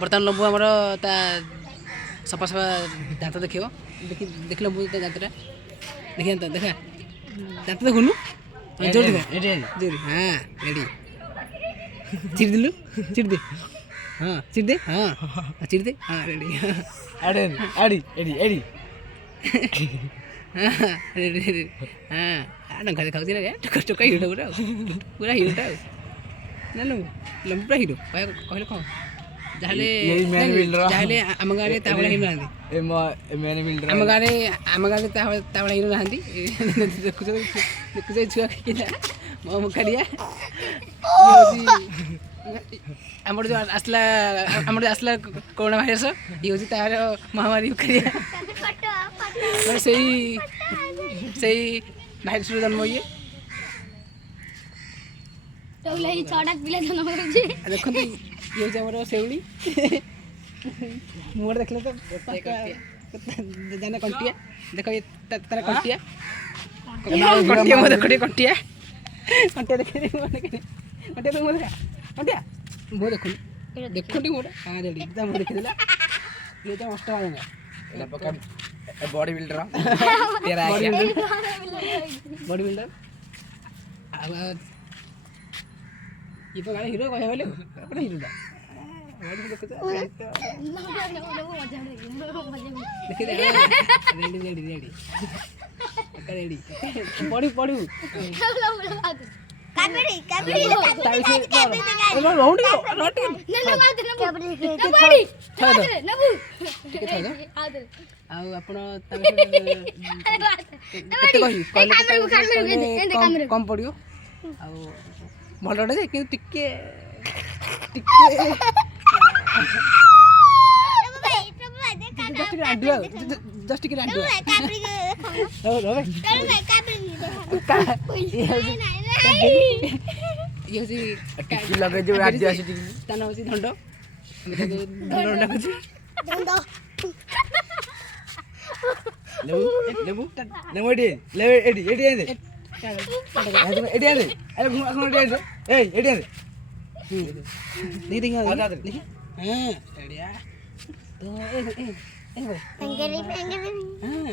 बर्तमान लंबू आमर ता सफा सफा दांत देखियो देख लंबू ता दांतटा देखिए देखा दांत देखुनु जोर जोर हाँ रेडी चिड़ दिलु चिड़ दे हाँ चिड़ दे हाँ चिड़ दे हाँ रेडी एडी एडी एडी एडी हाँ रेडी रेडी हाँ डंका देखा ना टोका टोका हिरो पूरा हिरोटा ना लंबू पूरा हिरो कहले कौन जाहले आम गाँव में तावड़ा हिरो नाहांती आम गाँव में तावड़ा हिरो नाहांती देखुछ छुआ किना मो मुखारिया आमर जो आसला कोरोना भाइरस ये हूँ तार महामारी मुखारिया से भाइरस जन्म ये देखते ये हूँ आमर सेउली मुहर देख तो जाना कंटिया देख ये तार कंटिया कंटिया मो देख कंटिया कंटिया देख कंटिया तो मो देखा कंटिया मो देखुन देखुन मोटा हाँ रेडी मुझे देखीदेला ये तो मस्त आएगा बॉडी बिल्डर बॉडी बिल्डर ये तो गाड़ी हीरो कहे बोले अपना हीरो दा देखिए रेडी रेडी रेडी रेडी पढ़ू पढ़ू काबड़ी काबड़ी रोटी रोटी ଆଉ ଆପଣ କମ୍ ପଡ଼ିବ ଆଉ ଭଲଟା ଯେ କିନ୍ତୁ ଟିକେ ଜଷ୍ଟ ଟିକେ ରାଣ୍ଡୁଆ ଇଏ ହେଉଛି ଲଗେଇ ଯୋଉ ରାଜ୍ୟ ଆସି ତା ନାଁ ହେଉଛି ଧଣ୍ଡ ଧଣ୍ଡ ଡାକୁଛୁ लेबू लेबू लेबू एडी लेबू एडी एडी आंदे एडी आंदे अरे घुम अखन एडी आंदे ए एडी आंदे देखी देखी हां एडिया तो ए भाई पेंगरी पेंगरी हां